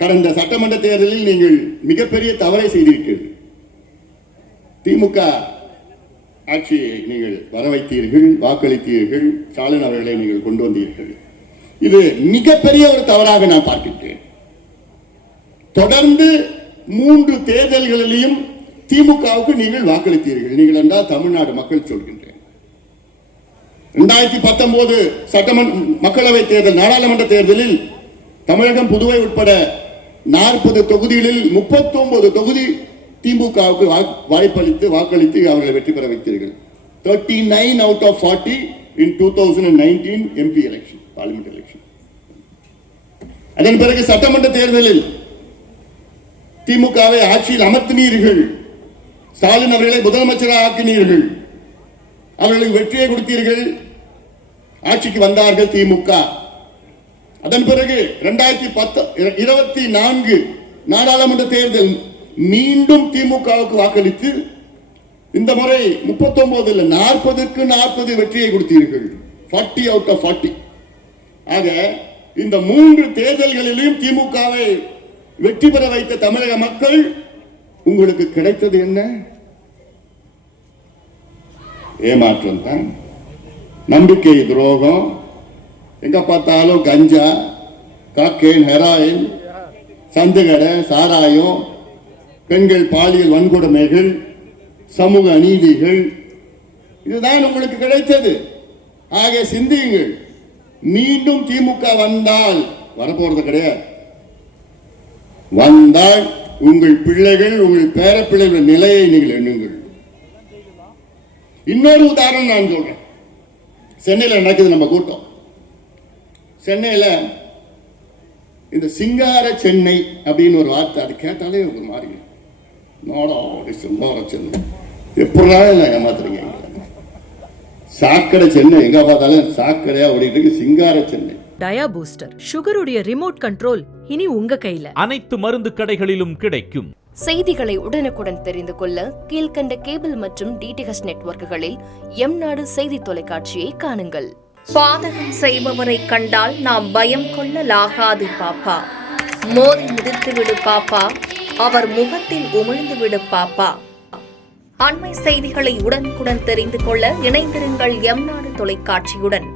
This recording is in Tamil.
கடந்த சட்டமன்ற தேர்தலில் நீங்கள் மிகப்பெரிய தவறை செய்திருக்கிறீர்கள். திமுக ஆட்சியை நீங்கள் வர வைத்தீர்கள், வாக்களித்தீர்கள், ஸ்டாலின் அவர்களை நீங்கள் கொண்டு வந்தீர்கள். இது மிகப்பெரிய ஒரு தவறாக நான் பார்க்கின்றேன். தொடர்ந்து 3 தேர்தல்களிலும் திமுகவுக்கு நீங்கள் வாக்களித்தீர்கள். நீங்கள் என்றால் தமிழ்நாடு மக்கள் சொல்கின்றேன். 2019 சட்டமன்ற மக்களவை தேர்தல், நாடாளுமன்ற தேர்தலில் தமிழகம், புதுவை உட்பட 40 தொகுதிகளில் 39 தொகுதி திமுகவுக்கு வாய்ப்பளித்து வாக்களித்து அவர்களை வெற்றி பெற வைத்தீர்கள். 39 out of 40 in 2019 MP election, parliament election. அதன் பிறகு சட்டமன்ற தேர்தலில் திமுகவை ஆட்சியில் அமர்த்தினீர்கள். ஸ்டாலின் அவர்களை முதலமைச்சராக ஆக்கினீர்கள். அவர்களுக்கு வெற்றியை கொடுத்தீர்கள். ஆட்சிக்கு வந்தார்கள் திமுக. அதன் பிறகு 2024 நாடாளுமன்ற தேர்தல் மீண்டும் திமுகவுக்கு வாக்களித்து இந்த முறை 39 40க்கு 40 வெற்றியை கொடுத்தீர்கள். 40 out of 40. ஆக இந்த 3 தேர்தல்களிலும் திமுகவை வெற்றி பெற வைத்த தமிழக மக்கள் உங்களுக்கு கிடைத்தது என்ன? ஏமாற்றம் தான், நம்பிக்கை துரோகம். எங்க பார்த்தாலும் கஞ்சா, காக்கேன், ஹெராயின், சந்துகடை, சாராயம், பெண்கள் பாலியல் வன்கொடுமைகள், சமூக அநீதிகள், இதுதான் உங்களுக்கு கிடைத்தது. ஆக சிந்தியுங்கள். மீண்டும் திமுக வந்தால், வரப்போறது கிடையாது, வந்தால் உங்கள் பிள்ளைகள், உங்கள் பேர பிள்ளைகள் நிலையை நீங்கள் எண்ணுங்கள். இன்னொரு உதாரணம் நான் சொல்றேன். சென்னையில் நடக்குது நம்ம கூட்டம். சென்னையில இந்த சிங்கார சென்னை அப்படின்னு ஒரு வார்த்தை, அது கேட்டாலே ஒரு மாதிரி சிங்கார சென்னை எப்படிலாம் ஏமாத்துறீங்க. சாக்கடை சென்னை, எங்க பார்த்தாலும் சாக்கடையா ஓடிட்டு சிங்கார சென்னை. டயா பூஸ்டர், சுகருடைய ரிமோட் கண்ட்ரோல் இனி உங்க கையில. அனைத்து மருந்து கடைகளிலும் கிடைக்கும். செய்திகளை உடனுக்குடன் தெரிந்து கொள்ள கீழ்கண்ட கேபிள் மற்றும் டிடிஎச் நெட்வொர்க்குகளில் எம்நாடு செய்தி தொலைக்காட்சியை காணுங்கள். பாதகம் செய்பவரை கண்டால் நாம் பயம் கொள்ளலாகாது பாப்பா. மோதி மிதித்து விடு பாப்பா, அவர் முகத்தில் உமிழ்ந்து விடு பாப்பா. அண்மை செய்திகளை உடனுக்குடன் தெரிந்து கொள்ள இணைந்திருங்கள் எம்நாடு தொலைக்காட்சியுடன்.